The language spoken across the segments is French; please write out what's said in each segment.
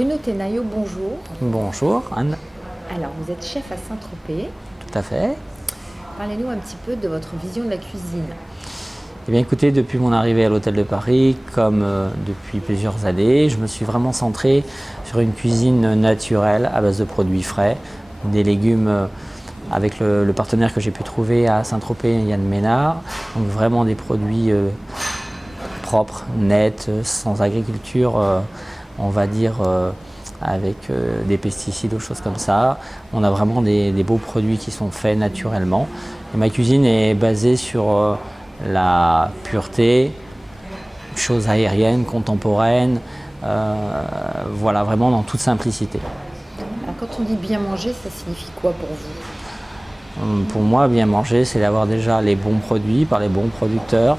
Bruno Tenaillot, bonjour. Bonjour Anne. Alors, vous êtes chef à Saint-Tropez. Tout à fait. Parlez-nous un petit peu de votre vision de la cuisine. Eh bien écoutez, depuis mon arrivée à l'Hôtel de Paris, comme depuis plusieurs années, je me suis vraiment centré sur une cuisine naturelle à base de produits frais, des légumes avec le partenaire que j'ai pu trouver à Saint-Tropez, Yann Ménard. Donc vraiment des produits propres, nets, sans agriculture, on va dire avec des pesticides ou choses comme ça. On a vraiment des beaux produits qui sont faits naturellement. Et ma cuisine est basée sur la pureté, choses aériennes, contemporaines, voilà, vraiment dans toute simplicité. Alors, quand on dit bien manger, ça signifie quoi pour vous? Pour moi, bien manger, c'est d'avoir déjà les bons produits par les bons producteurs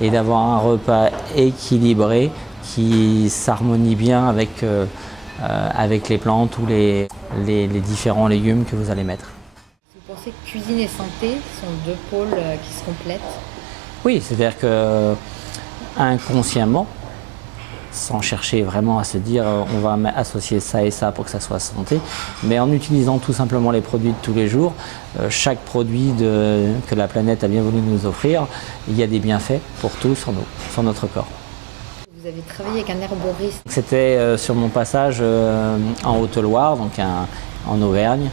et d'avoir un repas équilibré qui s'harmonie bien avec les plantes ou les différents légumes que vous allez mettre. Vous pensez que cuisine et santé sont deux pôles qui se complètent? Oui, c'est-à-dire que inconsciemment, sans chercher vraiment à se dire on va associer ça et ça pour que ça soit santé, mais en utilisant tout simplement les produits de tous les jours, chaque produit que la planète a bien voulu nous offrir, il y a des bienfaits pour tout sur notre corps. Vous avez travaillé avec un herboriste. C'était sur mon passage en Haute-Loire, donc en Auvergne.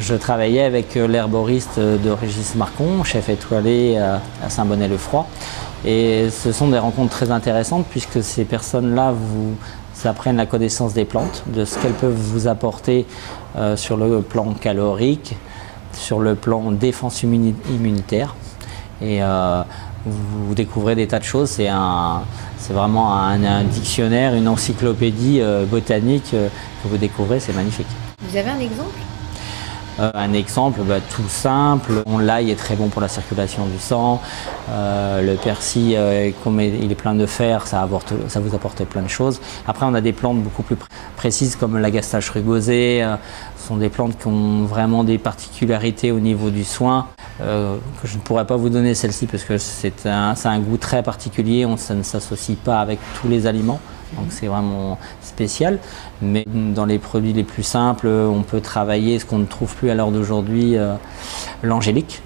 Je travaillais avec l'herboriste de Régis Marcon, chef étoilé à Saint-Bonnet-le-Froid. Et ce sont des rencontres très intéressantes puisque ces personnes-là vous apprennent la connaissance des plantes, de ce qu'elles peuvent vous apporter sur le plan calorique, sur le plan défense immunitaire. Et vous découvrez des tas de choses. C'est vraiment un dictionnaire, une encyclopédie botanique que vous découvrez, c'est magnifique. Vous avez un exemple? Un exemple tout simple, l'ail est très bon pour la circulation du sang, le persil, comme il est plein de fer, ça vous apporte plein de choses. Après on a des plantes beaucoup plus précises comme l'agastache rugosée, ce sont des plantes qui ont vraiment des particularités au niveau du soin, que je ne pourrais pas vous donner celle-ci parce que c'est un goût très particulier, ça ne s'associe pas avec tous les aliments. Donc c'est vraiment spécial, mais dans les produits les plus simples, on peut travailler ce qu'on ne trouve plus à l'heure d'aujourd'hui, l'angélique.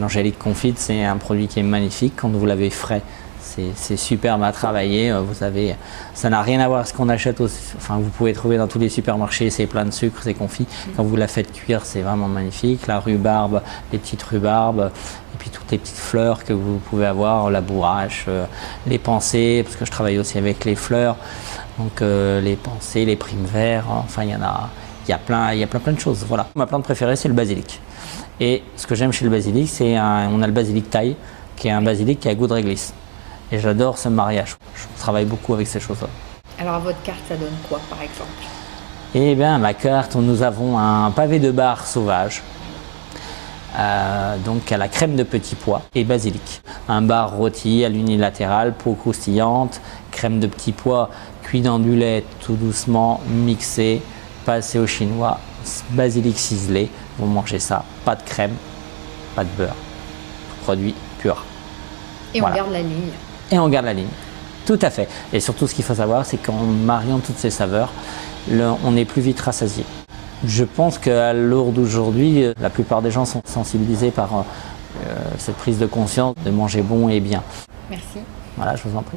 L'angélique confite, c'est un produit qui est magnifique quand vous l'avez frais. C'est superbe à travailler, ça n'a rien à voir avec ce qu'on achète, vous pouvez trouver dans tous les supermarchés, c'est plein de sucre, c'est confit. Quand vous la faites cuire, c'est vraiment magnifique. La rhubarbe, les petites rhubarbes, et puis toutes les petites fleurs que vous pouvez avoir, la bourrache, les pensées, parce que je travaille aussi avec les fleurs, donc les pensées, les primes verts, enfin il y a plein de choses. Voilà. Ma plante préférée, c'est le basilic. Et ce que j'aime chez le basilic, on a le basilic thaï, qui est un basilic qui a goût de réglisse. Et j'adore ce mariage. Je travaille beaucoup avec ces choses-là. Alors à votre carte, ça donne quoi par exemple? Eh bien, à ma carte, nous avons un pavé de bar sauvage, donc à la crème de petits pois et basilic. Un bar rôti à l'unilatéral, peau croustillante, crème de petits pois cuit dans du lait tout doucement, mixé, passé au chinois, basilic ciselé. Vous mangez ça, pas de crème, pas de beurre, produit pur. Et voilà. On garde la ligne. Et on garde la ligne. Tout à fait. Et surtout, ce qu'il faut savoir, c'est qu'en mariant toutes ces saveurs, on est plus vite rassasié. Je pense qu'à l'heure d'aujourd'hui, la plupart des gens sont sensibilisés par cette prise de conscience de manger bon et bien. Merci. Voilà, je vous en prie.